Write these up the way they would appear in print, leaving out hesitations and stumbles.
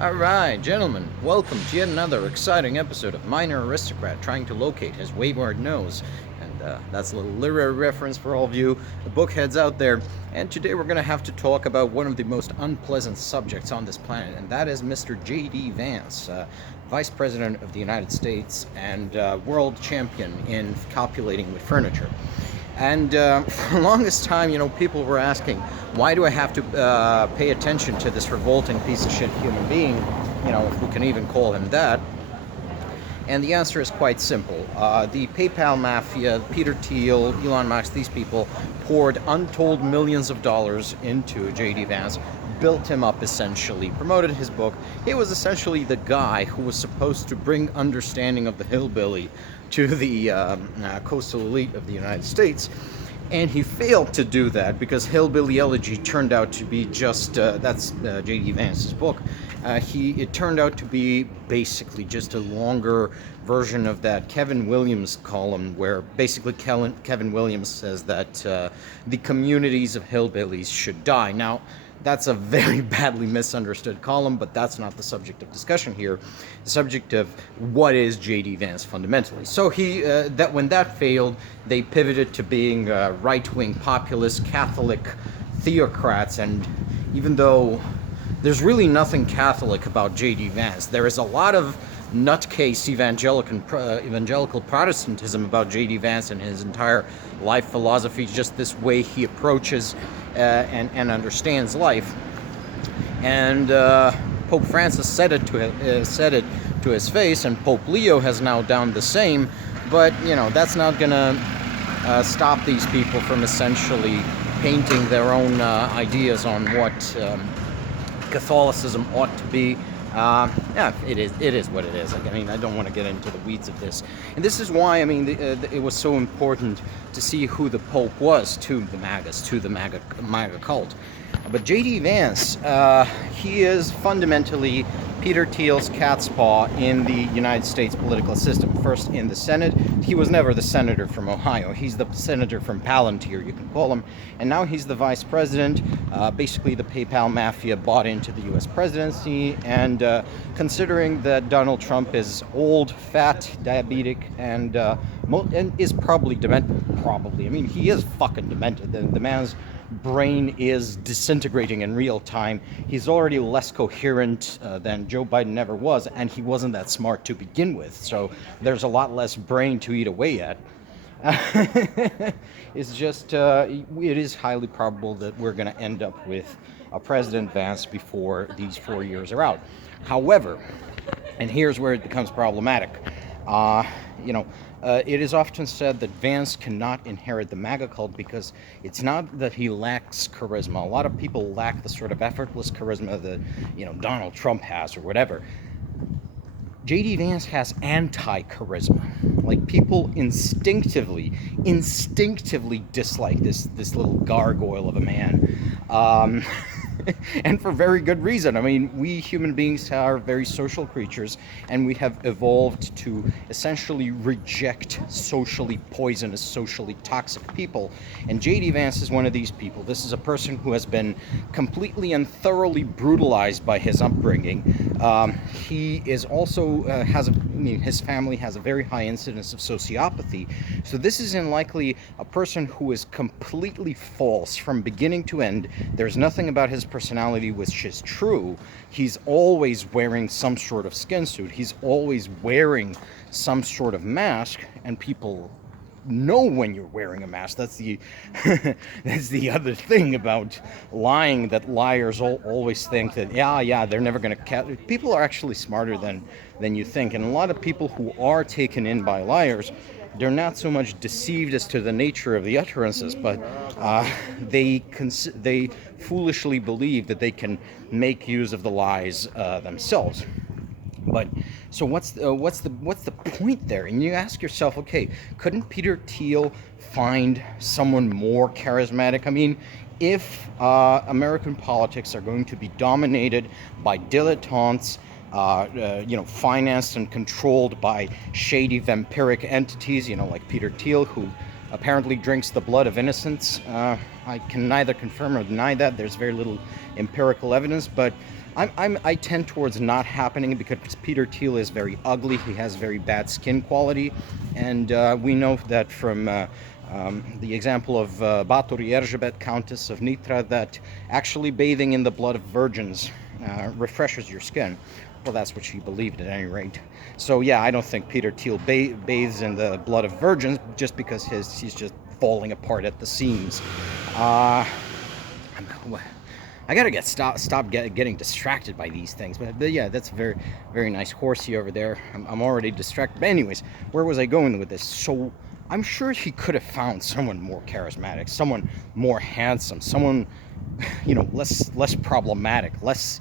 Alright, gentlemen, welcome to yet another exciting episode of Minor Aristocrat trying to locate his wayward nose. And that's a little literary reference for all of you, the bookheads out there. And today we're going to have to talk about one of the most unpleasant subjects on this planet, and that is Mr. JD Vance, Vice President of the United States and world champion in calculating with furniture. And for the longest time, people were asking, why do I have to pay attention to this revolting piece of shit human being, if we can even call him that? And the answer is quite simple. The PayPal mafia, Peter Thiel, Elon Musk, these people poured untold millions of dollars into JD Vance, built him up essentially, promoted his book. He was essentially the guy who was supposed to bring understanding of the hillbilly to the coastal elite of the United States. And he failed to do that because Hillbilly Elegy turned out to be just, that's J.D. Vance's book. It turned out to be basically just a longer version of that Kevin Williams column where basically Kevin Williams says that the communities of hillbillies should die. Now, that's a very badly misunderstood column, but that's not the subject of discussion here. The subject of what is J.D. Vance fundamentally. So when that failed, they pivoted to being right-wing populist Catholic theocrats, and even though there's really nothing Catholic about J.D. Vance, there is a lot of nutcase evangelical Protestantism about J.D. Vance and his entire life philosophy, just this way he approaches and understands life. And Pope Francis said it to his face, and Pope Leo has now done the same. But that's not gonna stop these people from essentially painting their own ideas on what Catholicism ought to be. It is what it is. I don't want to get into the weeds of this. And this is why, it was so important to see who the Pope was to the MAGAs, to the MAGA cult. But J.D. Vance, he is fundamentally Peter Thiel's cat's paw in the United States political system. First in the Senate. He was never the senator from Ohio. He's the senator from Palantir, you can call him. And now he's the vice president. Basically, the PayPal mafia bought into the U.S. presidency. And considering that Donald Trump is old, fat, diabetic, and is probably demented. He is fucking demented. The man's brain is disintegrating in real time. He's already less coherent than Joe Biden ever was, and he wasn't that smart to begin with. So there's a lot less brain to eat away at. It's just, it is highly probable that we're going to end up with a President Vance before these 4 years are out. However, and here's where it becomes problematic, it is often said that Vance cannot inherit the MAGA cult because it's not that he lacks charisma. A lot of people lack the sort of effortless charisma that, Donald Trump has or whatever. J.D. Vance has anti-charisma. Like, people instinctively dislike this little gargoyle of a man. And for very good reason. We human beings are very social creatures, and we have evolved to essentially reject socially poisonous, socially toxic people. And J.D. Vance is one of these people. This is a person who has been completely and thoroughly brutalized by his upbringing. He is also his family has a very high incidence of sociopathy. So this is likely a person who is completely false from beginning to end. There's nothing about his personality which is true. He's always wearing some sort of skin suit. He's always wearing some sort of mask, and people know when you're wearing a mask. That's the that's the other thing about lying, that liars always think that they're never going to catch. People are actually smarter than you think, and a lot of people who are taken in by liars, they're not so much deceived as to the nature of the utterances, but they foolishly believe that they can make use of the lies themselves. But so what's the point there? And you ask yourself, okay, couldn't Peter Thiel find someone more charismatic? If American politics are going to be dominated by dilettantes, financed and controlled by shady vampiric entities, like Peter Thiel, who apparently drinks the blood of innocents. I can neither confirm or deny that. There's very little empirical evidence, but I tend towards not happening because Peter Thiel is very ugly. He has very bad skin quality, and we know that from the example of Bathory Countess of Nitra, that actually bathing in the blood of virgins refreshes your skin. Well, that's what she believed at any rate. So yeah, I don't think Peter Thiel bathes in the blood of virgins just because he's just falling apart at the seams. Uh, I gotta stop getting distracted by these things. But yeah, that's very nice horsey over there. I'm already distracted. But anyways, where was I going with this? So I'm sure he could have found someone more charismatic, someone more handsome, someone less problematic, less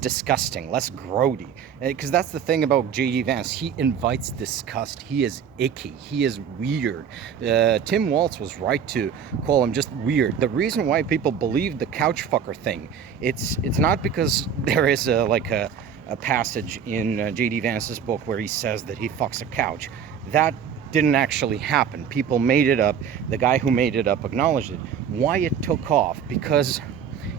disgusting, less grody. Because that's the thing about JD Vance. He invites disgust. He is icky. He is weird. Tim Waltz was right to call him just weird. The reason why people believe the couch fucker thing, it's not because there is a passage in JD Vance's book where he says that he fucks a couch. That didn't actually happen. People made it up. The guy who made it up acknowledged it. Why it took off? Because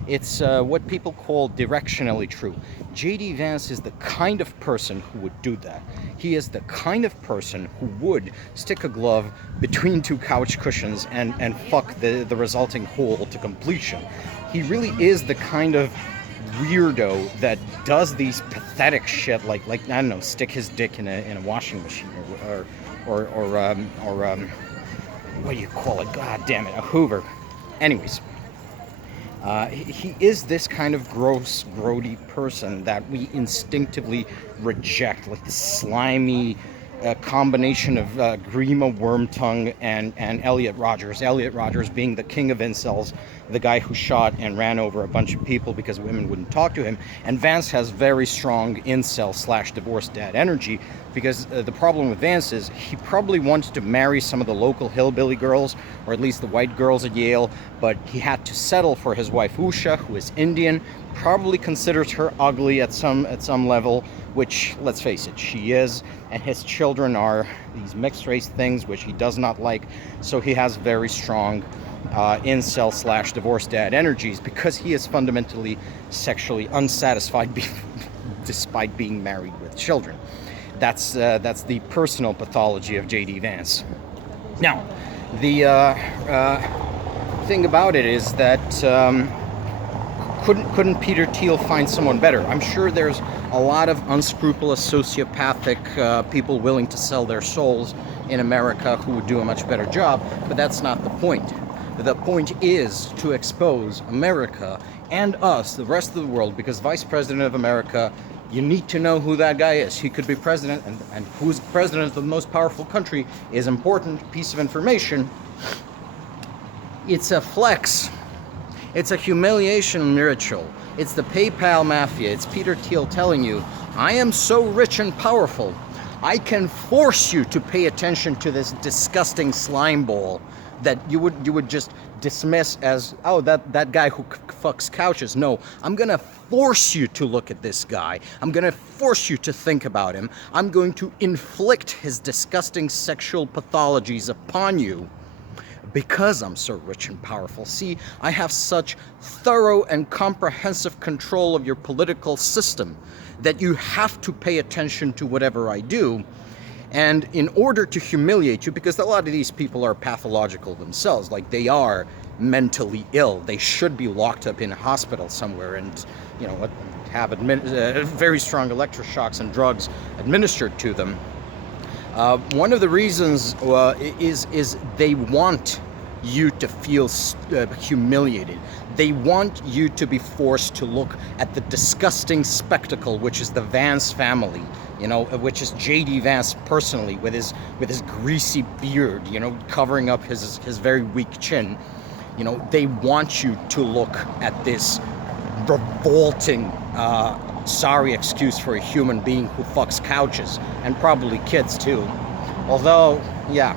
it's what people call directionally true. JD Vance is the kind of person who would do that. He is the kind of person who would stick a glove between two couch cushions and fuck the resulting hole to completion. He really is the kind of weirdo that does these pathetic shit like I don't know, stick his dick in a washing machine or what do you call it? God damn it, a Hoover. Anyways. He is this kind of gross, grody person that we instinctively reject, like the slimy combination of Grima Wormtongue and Elliot Rogers. Elliot Rogers being the king of incels, the guy who shot and ran over a bunch of people because women wouldn't talk to him. And Vance has very strong incel/divorced dad energy, because the problem with Vance is he probably wanted to marry some of the local hillbilly girls, or at least the white girls at Yale, but he had to settle for his wife Usha, who is Indian, probably considers her ugly at some level, which, let's face it, she is, and his children are these mixed race things which he does not like. So he has very strong incel/divorced dad energies, because he is fundamentally sexually unsatisfied despite being married with children. That's the personal pathology of JD Vance. Now, the thing about it is that couldn't Peter Thiel find someone better? I'm sure there's a lot of unscrupulous sociopathic people willing to sell their souls in America who would do a much better job, but that's not the point. The point is to expose America and us, the rest of the world, because Vice President of America, you need to know who that guy is. He could be president, and who's president of the most powerful country is important piece of information. It's a flex. It's a humiliation ritual. It's the PayPal mafia. It's Peter Thiel telling you, I am so rich and powerful, I can force you to pay attention to this disgusting slime ball that you would just dismiss as, oh, that guy who fucks couches. No, I'm gonna force you to look at this guy. I'm gonna force you to think about him. I'm going to inflict his disgusting sexual pathologies upon you, because I'm so rich and powerful. See, I have such thorough and comprehensive control of your political system that you have to pay attention to whatever I do. And in order to humiliate you, because a lot of these people are pathological themselves, like they are mentally ill. They should be locked up in a hospital somewhere and, have very strong electroshocks and drugs administered to them. One of the reasons is they want you to feel humiliated. They want you to be forced to look at the disgusting spectacle, which is the Vance family, which is JD Vance personally, with his greasy beard, covering up his very weak chin. They want you to look at this revolting, sorry excuse for a human being who fucks couches, and probably kids too. Although, yeah,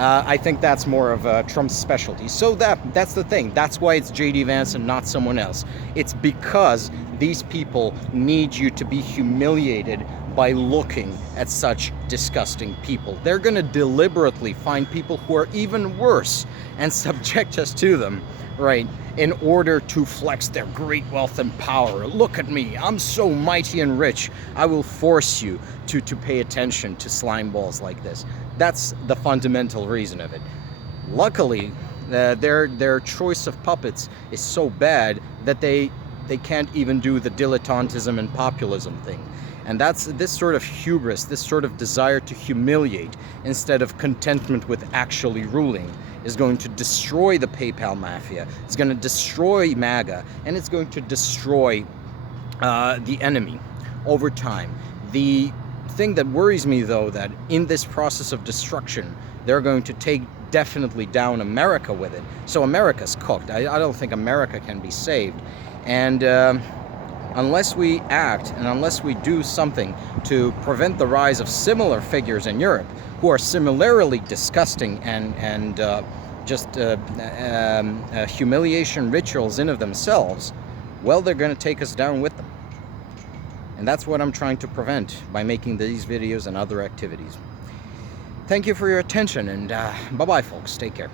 I think that's more of Trump's specialty. So that's the thing. That's why it's JD Vance and not someone else. It's because these people need you to be humiliated by looking at such disgusting people. They're going to deliberately find people who are even worse and subject us to them, right, in order to flex their great wealth and power. Look at me, I'm so mighty and rich. I will force you to pay attention to slime balls like this. That's the fundamental reason of it. Luckily, their choice of puppets is so bad that they can't even do the dilettantism and populism thing. And that's this sort of hubris, this sort of desire to humiliate instead of contentment with actually ruling is going to destroy the PayPal mafia. It's going to destroy MAGA, and it's going to destroy the enemy over time. The thing that worries me, though, that in this process of destruction, they're going to take definitely down America with it. So America's cooked. I don't think America can be saved. And unless we act and unless we do something to prevent the rise of similar figures in Europe who are similarly disgusting and humiliation rituals in of themselves, well, they're going to take us down with them. And that's what I'm trying to prevent by making these videos and other activities. Thank you for your attention, and bye-bye, folks. Take care.